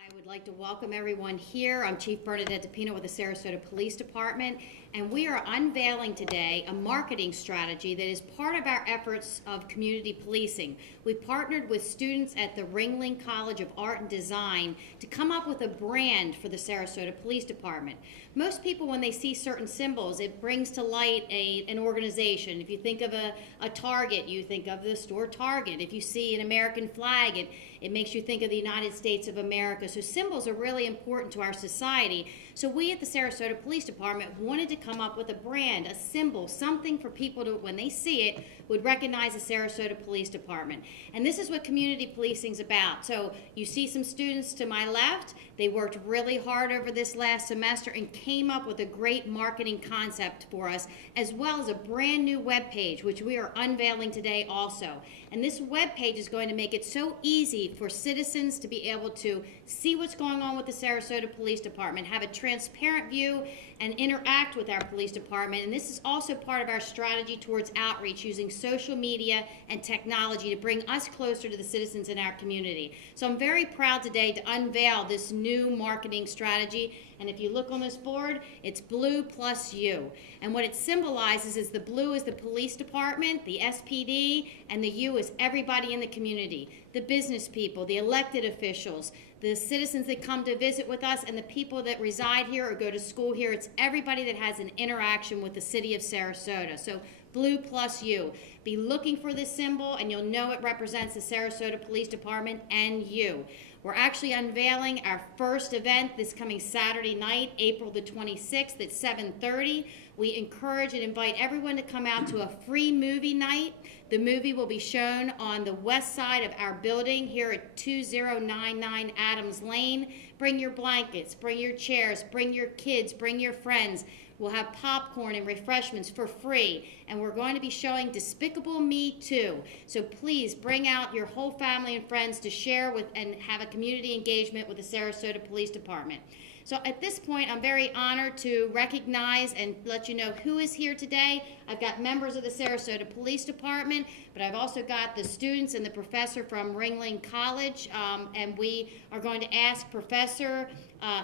I would like to welcome everyone here. I'm Chief Bernadette DePino with the Sarasota Police Department, and we are unveiling today a marketing strategy that is part of our efforts of community policing. We partnered with students at the Ringling College of Art and Design to come up with a brand for the Sarasota Police Department. Most people, when they see certain symbols, it brings to light an organization. If you think of a Target, you think of the store Target. If you see an American flag, it makes you think of the United States of America. So symbols are really important to our society. So we at the Sarasota Police Department wanted to come up with a brand, a symbol, something for people to, when they see it, would recognize the Sarasota Police Department. And this is what community policing is about. So you see some students to my left. They worked really hard over this last semester and came up with a great marketing concept for us, as well as a brand new webpage, which we are unveiling today also. And this webpage is going to make it so easy for citizens to be able to see what's going on with the Sarasota Police Department, have a transparent view, and interact with our police department. And this is also part of our strategy towards outreach, using social media and technology to bring us closer to the citizens in our community. So I'm very proud today to unveil this new marketing strategy. And if you look on this board, it's blue plus you. And what it symbolizes is the blue is the police department, the SPD, and the U is everybody in the community, the business people, the elected officials, the citizens that come to visit with us, and the people that reside here or go to school here. It's everybody that has an interaction with the city of Sarasota. So blue plus you. Be looking for this symbol and you'll know it represents the Sarasota Police Department and you. We're actually unveiling our first event this coming Saturday night, April the 26th at 7:30. We encourage and invite everyone to come out to a free movie night. The movie will be shown on the west side of our building here at 2099 Adams Lane. Bring your blankets, bring your chairs, bring your kids, bring your friends. We'll have popcorn and refreshments for free, and we're going to be showing Despicable Me 2. So please bring out your whole family and friends to share with and have a community engagement with the Sarasota Police Department. So at this point, I'm very honored to recognize and let you know who is here today. I've got members of the Sarasota Police Department, but I've also got the students and the professor from Ringling College, and we are going to ask Professor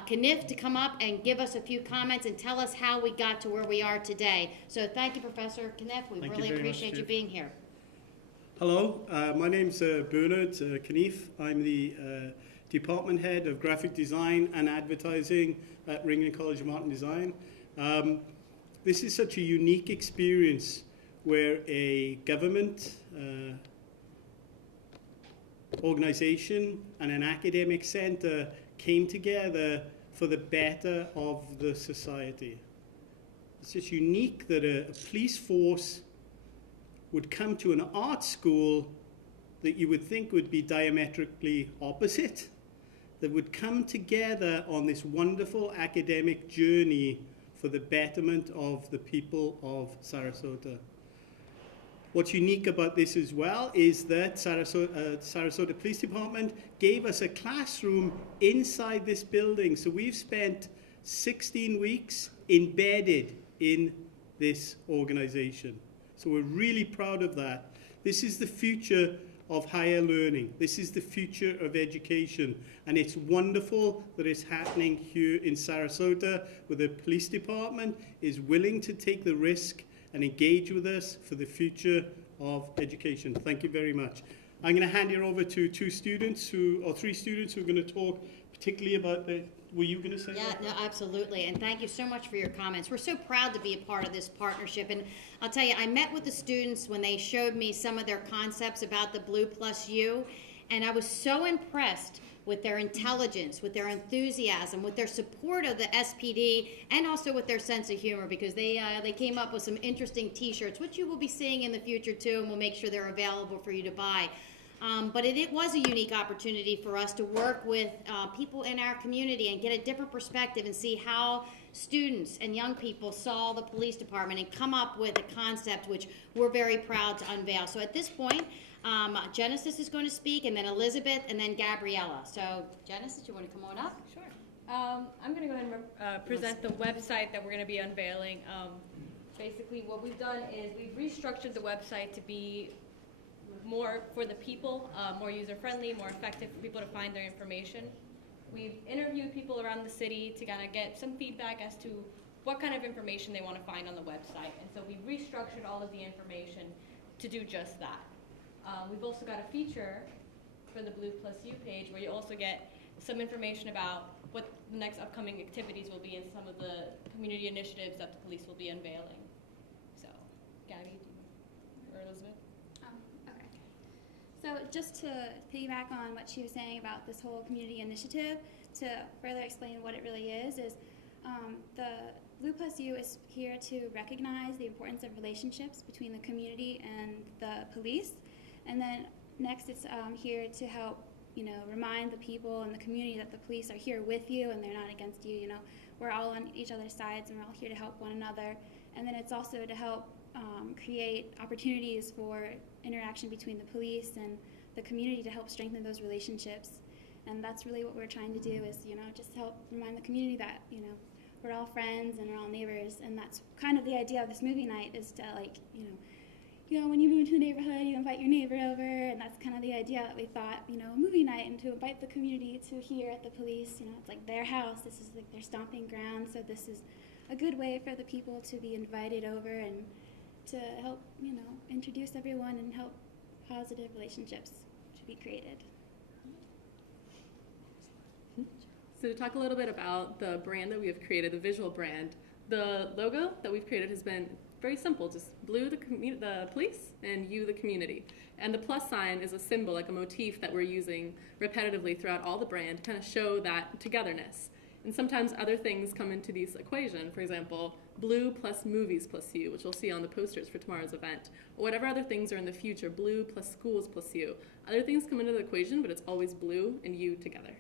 Kniff to come up and give us a few comments and tell us how we got to where we are today. So thank you, Professor Kniff. We really appreciate you being here. Hello, my name's Bernard Kniff. I'm the Department Head of Graphic Design and Advertising at Ringling College of Art and Design. This is such a unique experience where a government organization and an academic center came together for the better of the society. It's just unique that a police force would come to an art school that you would think would be diametrically opposite, that would come together on this wonderful academic journey for the betterment of the people of Sarasota. What's unique about this as well is that Sarasota Police Department gave us a classroom inside this building. So we've spent 16 weeks embedded in this organization. So we're really proud of that. This is the future of higher learning. This is the future of education. And it's wonderful that it's happening here in Sarasota, where the police department is willing to take the risk and engage with us for the future of education. Thank you very much. I'm going to hand you over to three students who are going to talk particularly about the, were you going to say that? Yeah, no, absolutely. And thank you so much for your comments. We're so proud to be a part of this partnership. And I'll tell you, I met with the students when they showed me some of their concepts about the Blue Plus U, and I was so impressed with their intelligence, with their enthusiasm, with their support of the SPD, and also with their sense of humor, because they came up with some interesting T-shirts, which you will be seeing in the future too, and we'll make sure they're available for you to buy. But it was a unique opportunity for us to work with people in our community and get a different perspective and see how students and young people saw the police department and come up with a concept which we're very proud to unveil. So at this point, Genesis is going to speak, and then Elizabeth, and then Gabriella. So Genesis, you want to come on up? Sure. I'm going to go ahead and present the website that we're going to be unveiling. Basically, what we've done is we've restructured the website to be more for the people, more user-friendly, more effective for people to find their information. we've interviewed people around the city to kind of get some feedback as to what kind of information they want to find on the website. And so we've restructured all of the information to do just that. We've also got a feature for the Blue Plus U page where you also get some information about what the next upcoming activities will be and some of the community initiatives that the police will be unveiling. So, Gabby or Elizabeth? Okay. So just to piggyback on what she was saying about this whole community initiative, to further explain what it really is the Blue Plus U is here to recognize the importance of relationships between the community and the police. And then next it's here to help, remind the people in the community that the police are here with you and they're not against you. We're all on each other's sides and we're all here to help one another. And then it's also to help create opportunities for interaction between the police and the community to help strengthen those relationships. And that's really what we're trying to do is, just help remind the community that, we're all friends and we're all neighbors. And that's kind of the idea of this movie night is to when you move into the neighborhood, you invite your neighbor over, and that's kind of the idea that we thought, a movie night, and to invite the community to here at the police, it's like their house, this is like their stomping ground, so this is a good way for the people to be invited over and to help, introduce everyone and help positive relationships to be created. So to talk a little bit about the brand that we have created, the visual brand, the logo that we've created has been very simple, just blue, the police, and you, the community. And the plus sign is a symbol, like a motif that we're using repetitively throughout all the brand to kind of show that togetherness. And sometimes other things come into this equation. For example, blue plus movies plus you, which we'll see on the posters for tomorrow's event. Or whatever other things are in the future, blue plus schools plus you. Other things come into the equation, but it's always blue and you together.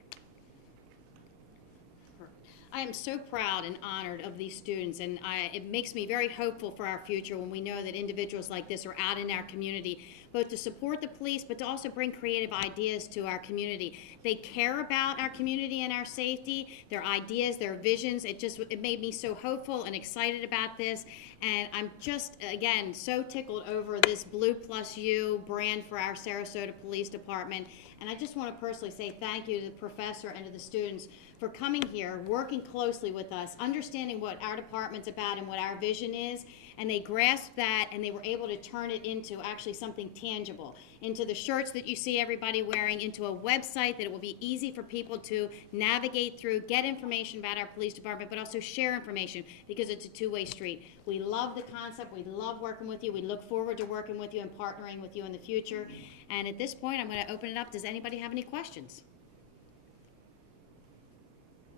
I am so proud and honored of these students, and it makes me very hopeful for our future when we know that individuals like this are out in our community, both to support the police, but to also bring creative ideas to our community. They care about our community and our safety, their ideas, their visions. It made me so hopeful and excited about this, and I'm just, again, so tickled over this Blue Plus U brand for our Sarasota Police Department. And I just want to personally say thank you to the professor and to the students for coming here, working closely with us, understanding what our department's about and what our vision is, and they grasped that and they were able to turn it into actually something tangible, into the shirts that you see everybody wearing, into a website that it will be easy for people to navigate through, get information about our police department, but also share information because it's a two-way street. We love the concept, we love working with you, we look forward to working with you and partnering with you in the future. And at this point, I'm going to open it up. Does anybody have any questions?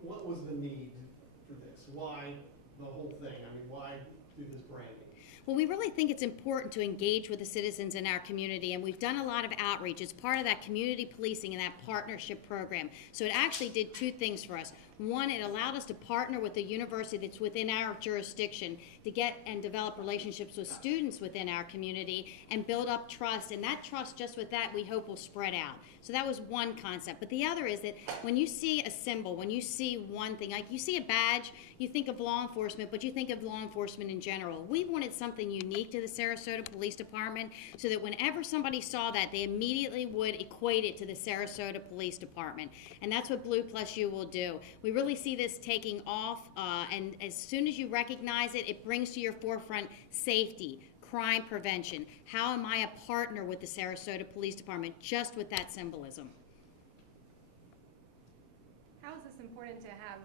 What was the need for this? Why the whole thing? I mean, why do this branding? Well, we really think it's important to engage with the citizens in our community, and we've done a lot of outreach. It's part of that community policing and that partnership program. So it actually did two things for us. One, it allowed us to partner with a university that's within our jurisdiction to get and develop relationships with students within our community and build up trust. And that trust, just with that, we hope will spread out. So that was one concept. But the other is that when you see a symbol, when you see one thing, like you see a badge, you think of law enforcement, but you think of law enforcement in general. We wanted something unique to the Sarasota Police Department so that whenever somebody saw that, they immediately would equate it to the Sarasota Police Department. And that's what Blue Plus U will do. We really see this taking off, and as soon as you recognize it, it brings to your forefront safety, crime prevention. How am I a partner with the Sarasota Police Department just with that symbolism? How is this important to have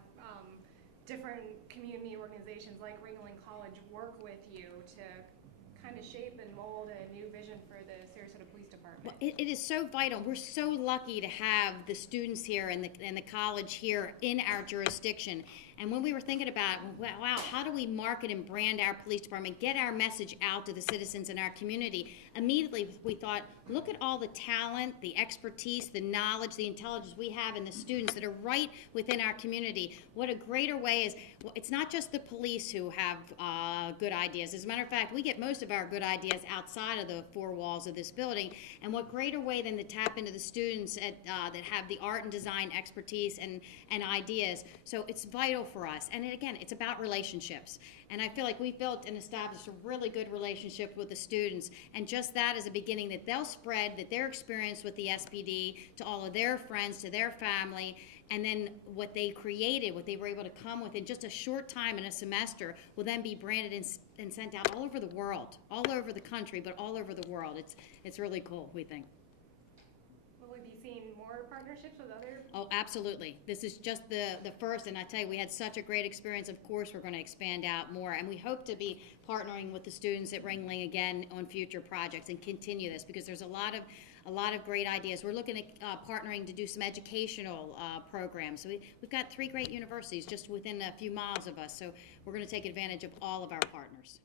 different community organizations like Ringling College work with you to kind of shape and mold a new vision for the Sarasota Police Department? Well, it is so vital. We're so lucky to have the students here and the college here in our jurisdiction. And when we were thinking about, wow, how do we market and brand our police department, get our message out to the citizens in our community, immediately we thought, look at all the talent, the expertise, the knowledge, the intelligence we have in the students that are right within our community. What a greater way is, well, it's not just the police who have good ideas. As a matter of fact, we get most of our good ideas outside of the four walls of this building. And what greater way than to tap into the students that have the art and design expertise and ideas. So it's vital for us. And again, it's about relationships. And I feel like we've built and established a really good relationship with the students. And just that is a beginning that they'll spread, that their experience with the SPD to all of their friends, to their family. and then what they created, what they were able to come with in just a short time in a semester, will then be branded and sent out all over the world, all over the country, but all over the world. It's really cool, we think. Will we be seeing more partnerships with other? Oh, absolutely. This is just the first, and I tell you, we had such a great experience. Of course, we're going to expand out more, and we hope to be partnering with the students at Ringling again on future projects and continue this, because there's a lot of great ideas. We're looking at partnering to do some educational programs. So we've got 3 great universities just within a few miles of us, so we're going to take advantage of all of our partners.